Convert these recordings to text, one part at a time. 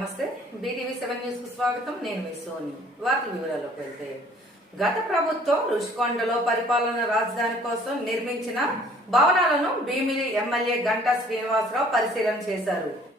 నమస్తే. BTV seven న్యూస్కు స్వాగతం. నేను మీ సోని. వార్తల వివరాల్లోకి వెళ్తే గత ప్రభుత్వం రుషికొండలో పరిపాలన రాజధాని కోసం నిర్మించిన భవనాలను భీమిలి ఎమ్మెల్యే గంటా శ్రీనివాసరావు పరిశీలన చేశారు.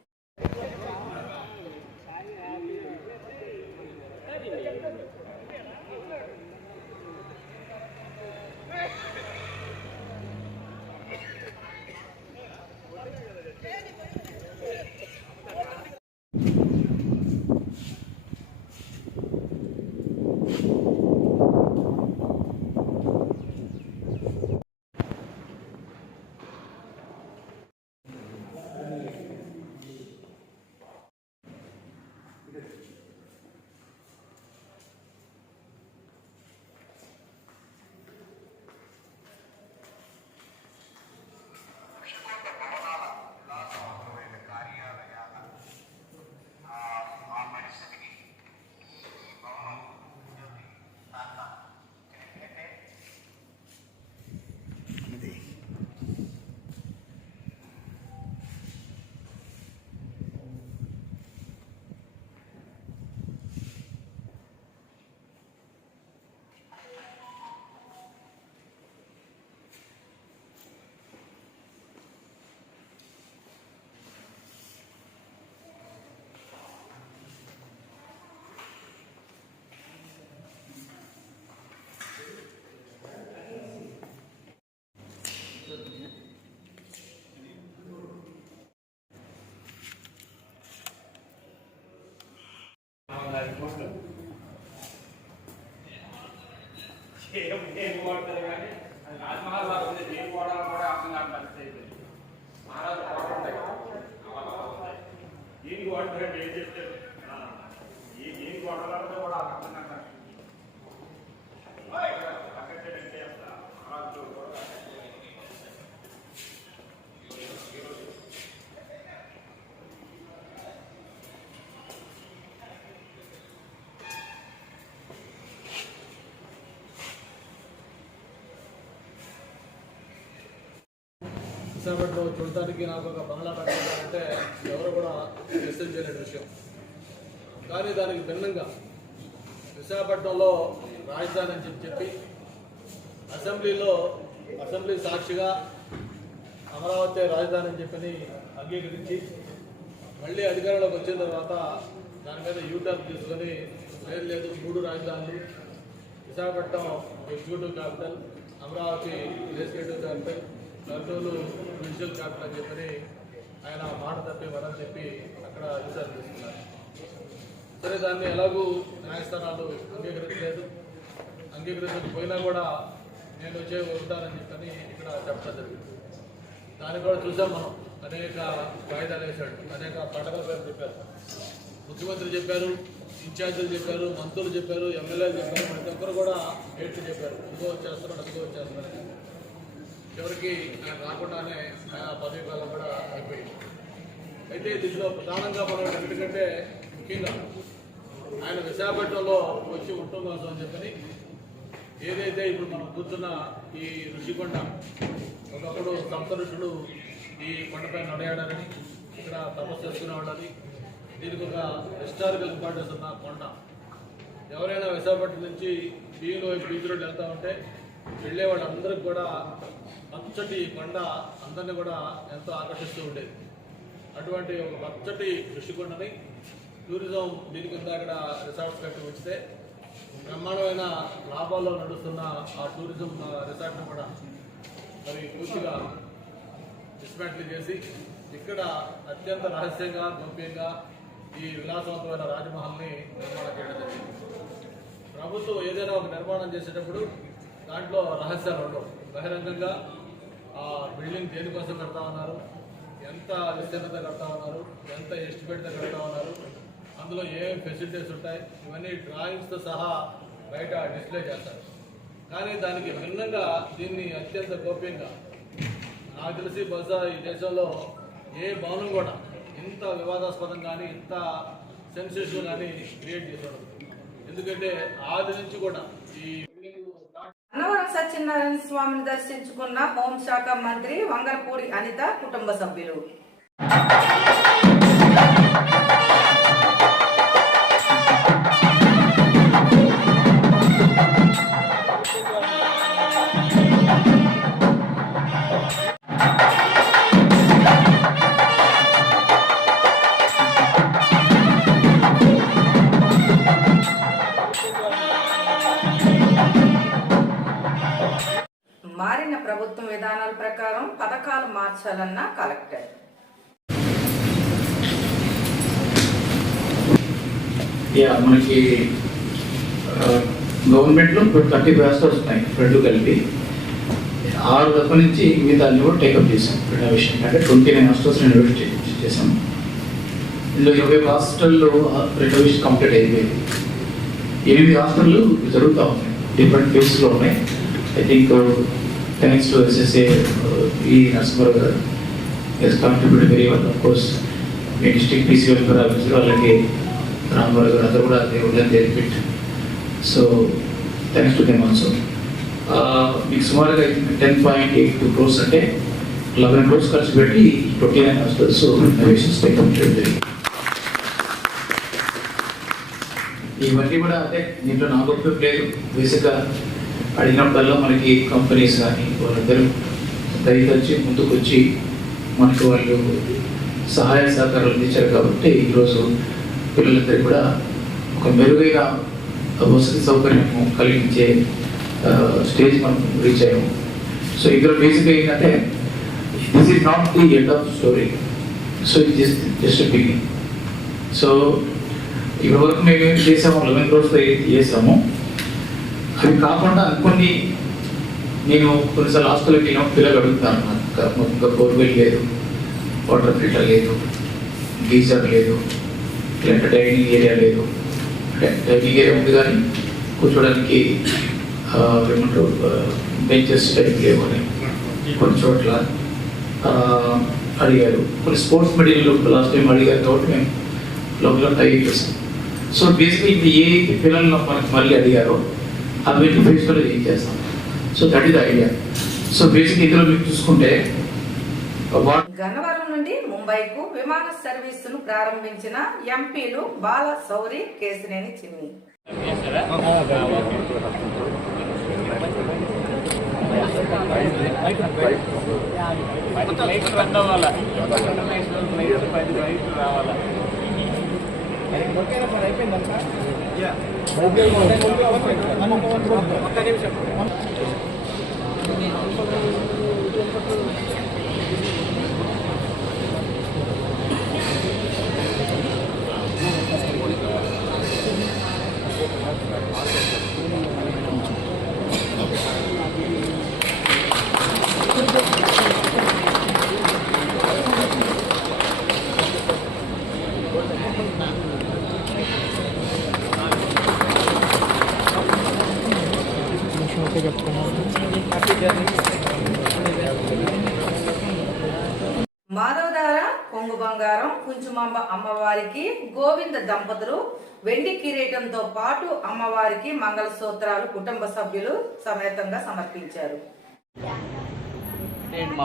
ఏం ఏం వాడతారు కానీ అది రాజమహల్ లాగా ఉంది ఏం వాడాలో కూడా అర్థం కాదు పరిస్థితి అయిపోయింది. మహారాజు కోటలు ఉంటాయి దీనికి ఏం చెప్తారు ఆ, ఈ దీనికి వాడాలంటే కూడా అర్థం కాని పరిస్థితి. అక్కడే అంటే అసలు మహారాజులు కూడా విశాఖపట్నంలో చూడటానికి నాకు ఒక బంగ్లా కట్టాలంటే ఎవరు కూడా మెసేజ్ చేయలేని విషయం. కానీ దానికి భిన్నంగా విశాఖపట్నంలో రాజధాని అని చెప్పి చెప్పి అసెంబ్లీలో అసెంబ్లీ సాక్షిగా అమరావతి రాజధాని అని చెప్పని అంగీకరించి మళ్ళీ అధికారంలోకి వచ్చిన తర్వాత దాని మీద యూటర్న్ తీసుకొని లేదు లేదు మూడు రాజధానులు Visakhapatnam executive capital Amaravati legislative capital Kurnool judicial capital అని చెప్పని ఆయన మాట తప్పి వరని చెప్పి అక్కడ యూటర్న్ చేస్తున్నారు. సరే దాన్ని ఎలాగూ న్యాయస్థానాలు అంగీకరించలేదు. అంగీకరించకపోయినా కూడా నేను వచ్చే ఉంటానని చెప్పని ఇక్కడ చెప్పడం జరిగింది. దాన్ని కూడా చూసాం మనం. అనేక వాయిదాలు వేశాడు. అనేక పండగల పేరు చెప్పారు. ముఖ్యమంత్రి చెప్పారు ఇన్ఛార్జీలు చెప్పారు మంత్రులు చెప్పారు ఎమ్మెల్యేలు చెప్పారు ప్రతి ఒక్కరు కూడా ఏడ్చి చెప్పారు. ఇదిగో వచ్చేస్తున్నాడు అదిగో వచ్చేస్తున్నాడు అని. చివరికి ఆయన రాకుండానే ఆయన పదవి కాలం కూడా అయిపోయింది. అయితే దీంట్లో ప్రధానంగా మనం ఎందుకంటే ముఖ్యంగా ఆయన విశాఖపట్నంలో వచ్చి ఉంటుంది కోసం అని చెప్పని ఏదైతే ఇప్పుడు మనం కూర్చున్న ఈ ఋషికొండ ఒకప్పుడు సంత ఋషుడు ఈ కొండపై నడయాడని ఇక్కడ తపస్సు చేసుకునేవాళ్ళని దీనికి ఒక హిస్టారికల్ ఇంపార్టెన్స్ ఉన్న కొండ. ఎవరైనా విశాఖపట్నం నుంచి బీలో బీచ్ రోడ్ వెళ్తా ఉంటే వెళ్ళే వాళ్ళందరికీ కూడా పచ్చటి కొండ అందరినీ కూడా ఎంతో ఆకర్షిస్తూ ఉండేది. అటువంటి ఒక పచ్చటి ఋషికొండని టూరిజం దీని కింద అక్కడ రిసార్ట్స్ కట్టి ఉంచితే బ్రహ్మాండమైన లాభాల్లో నడుస్తున్న ఆ టూరిజం రిసార్ట్ని కూడా మరి పూర్తిగా డిస్మాంటిల్ చేసి ఇక్కడ అత్యంత రహస్యంగా గోప్యంగా ఈ విలాసవంతమైన రాజమహల్ని నిర్మాణం చేయడం జరిగింది. ప్రభుత్వం ఏదైనా ఒక నిర్మాణం చేసేటప్పుడు దాంట్లో రహస్యాలు ఉండవు. బహిరంగంగా ఆ బిల్డింగ్ దేనికోసం కడతా ఉన్నారు? ఎంత విస్తీర్ణత కడతా ఉన్నారు? ఎంత ఎస్టిమేట్తో కడతా ఉన్నారు? అందులో ఏమేమి ఫెసిలిటీస్ ఉంటాయి? ఇవన్నీ డ్రాయింగ్స్తో సహా బయట డిస్ప్లే చేస్తారు. కానీ దానికి భిన్నంగా దీన్ని అత్యంత గోప్యంగా నాకు తెలిసి బహుశా ఈ దేశంలో ఏ భవనం కూడా ఇంత వివాదాస్పదం కానీ ఇంత సెన్సేషన్ కానీ క్రియేట్ చేశాడు ఎందుకంటే ఆది నుంచి కూడా ఈ సత్యనారాయణ స్వామిని దర్శించుకున్న హోంశాఖ మంత్రి వంగరపూడి అనిత కుటుంబ సభ్యులు. ప్రభుత్వం విధానాల ప్రకారం పథకాలు మార్చాలన్న కలెక్టర్. మనకి గవర్నమెంట్లో ఇప్పుడు థర్టీ బ్యాస్టర్స్ ఉన్నాయి రెండు కలిపి. ఆరు తప్ప నుంచి మిగతా అన్ని కూడా టేకప్ చేసాం రెనోవేషన్ అంటే ట్వంటీ నైన్ హాస్టల్స్ రెండు చేసాం ఇందులో ఇరవై హాస్టల్లో రెనోవేషన్ కంప్లీట్ అయిపోయింది ఎనిమిది హాస్టళ్ళు జరుగుతూ ఉన్నాయి డిఫరెంట్ ఫేస్లో ఉన్నాయి. I think thanks to SSA ఈ Narasimharao garu yes contribute very well of course me district PC welfare officer వాళ్ళకి రామరావు గారు అందరూ కూడా దేవుడు would so thanks to them also మీకు సుమారుగా ten point eight two crores అంటే లెవెన్ క్రోర్స్ ఖర్చు పెట్టి ట్వంటీ నైన్ వస్తుంది సో టేకప్ జరిగింది ఇవన్నీ కూడా అంటే దీంట్లో నా గొప్ప లేదు. బేసిక్గా అడిగినప్పుడల్లా మనకి కంపెనీస్ కానీ వాళ్ళందరూ దయతచ్చి ముందుకొచ్చి మనకు వాళ్ళు సహాయ సహకారాలు అందించారు కాబట్టి ఈరోజు పిల్లలందరికీ కూడా ఒక మెరుగైన వసతి సౌకర్యం కలిగించే స్టేజ్ మనం రీచ్ అయ్యాము. సో ఇందులో బేసిక్గా ఏంటంటే this is not the end of story so ఇది జస్ట్ జస్ట్ బిగినింగ్ సో ఇప్పటివరకు మేము ఏం చేసాము? లెవెన్ క్రోర్స్ చేసాము? అవి కాకుండా కొన్ని నేను కొన్నిసార్లు హాస్టల్కి వెళ్ళిన పిల్లలు అడుగుతాను. నాకు ఇంకా బోర్వెల్ లేదు వాటర్ ఫిల్టర్ లేదు గీజర్ లేదు ఇలాంటి డైనింగ్ ఏరియా లేదు. అంటే డైనింగ్ ఏరియా ఉంది కానీ కూర్చోడానికి ఏమంటారు బెంచెస్ టైప్ లేవు అని కొన్ని చోట్ల అడిగారు. కొన్ని స్పోర్ట్స్ మెటీరియల్ లాస్ట్ టైం అడిగారు కాబట్టి మేము లోపల టై చేసాం సో బేసిక్గా ఇప్పుడు ఏ పిల్లలు మనకి మళ్ళీ అడిగారో అవి ఫేస్లో ఏం చేస్తాం. So that is idea so basic ఇందులో మీరు చూసుకుంటే గన్నవరం నుండి ముంబైకు విమాన సర్వీసును ప్రారంభించిన ఎంపీలు బాల సౌరి కేసినేని చిన్ని. Yeah. Okay. దంపతులు వెండి కిరీటంతో పాటు అమ్మవారికి మంగళసూత్రాలు కుటుంబ సభ్యులు సమేతంగా సమర్పించారు. ఏంటి మా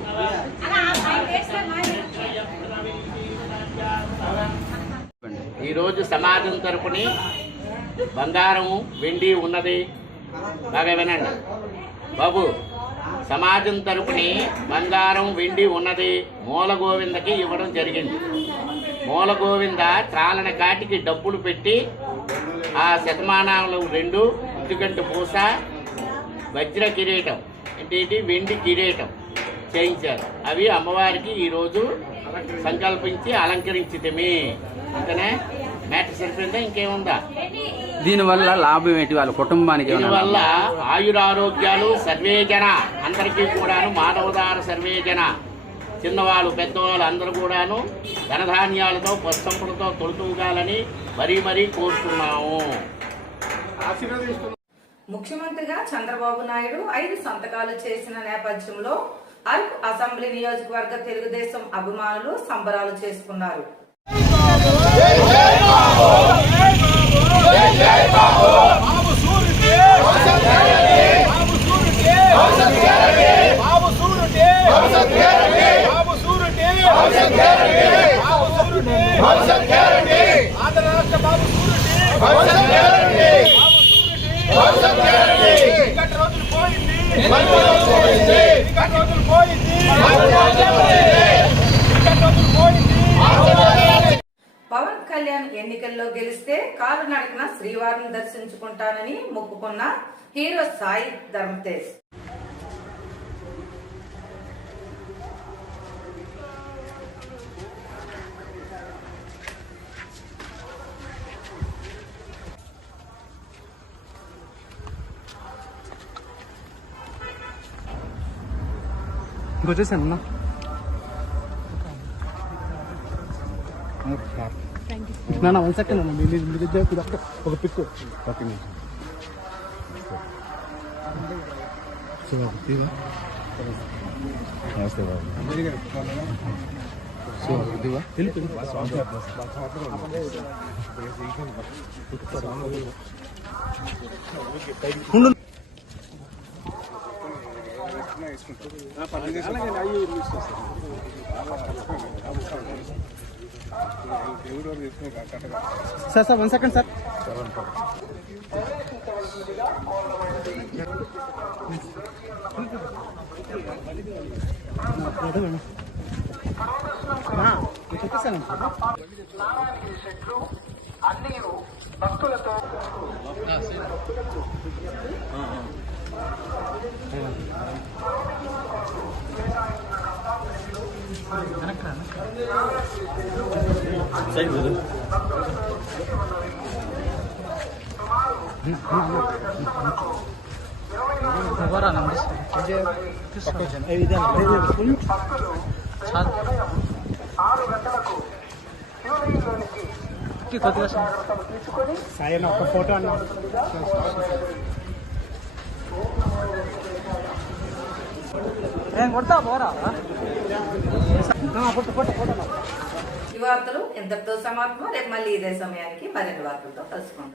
ఈరోజు సమాజం తరపుని బంగారం వెండి ఉన్నది. బాగా వినండి. బాబు సమాజం తరపుని బంగారం వెండి ఉన్నది మూలగోవిందకి ఇవ్వడం జరిగింది. మూల గోవింద చాలన కాటికి డబ్బులు పెట్టి ఆ శతమానాలు రెండు ఇటుకంటి పూస వజ్ర కిరీటం ఏంటి? వెండి కిరీటం చేయించారు. అవి అమ్మవారికి ఈరోజు సంకల్పించి అలంకరించితమే. అంతనే? మ్యాటర్ సరిపోయిందా? ఇంకేముందా? దీనివల్ల లాభం ఏంటి? వాళ్ళ కుటుంబానికి దీనివల్ల? ఆయురారోగ్యాలు సర్వే జన అందరికీ కూడాను మానవదార సర్వే జన చిన్నవాళ్ళు పెద్దవాళ్ళు అందరూ కూడాను ధనధాన్యాలతో పచ్చంపులతో తొలుతూగాలని మరీ మరీ కోరుతున్నాము. ముఖ్యమంత్రిగా చంద్రబాబు నాయుడు ఐదు సంతకాలు చేసిన నేపథ్యంలో అరకు అసెంబ్లీ నియోజకవర్గ తెలుగుదేశం అభిమానులు సంబరాలు చేసుకున్నారు. పోయింది. పోయింది. కళ్యాణ్ ఎన్నికల్లో గెలిస్తే కారు నడకన శ్రీవారిని దర్శించుకుంటానని మొక్కుకున్న హీరో సాయి ధర్మతేజ్. ఇంకొచ్చేసాను ఓకే నా వన్ సెకండ్ అన్న మీ మీ దగ్గర ఇప్పుడు ఒక్క- ఒక పిక్ ఓకే నమస్తే బాబు సో ఇదివా వెళ్ళి sir sir one second sir చెప్పేసాను మేడం చెప్పేసాను ఒక ఫోటో అన్న కొడతా పోరా. ఈ వార్తలు ఎంతటితో సమాప్తం. రేపు మళ్ళీ ఇదే సమయానికి మరిన్ని వార్తలతో కలుసుకుంటాం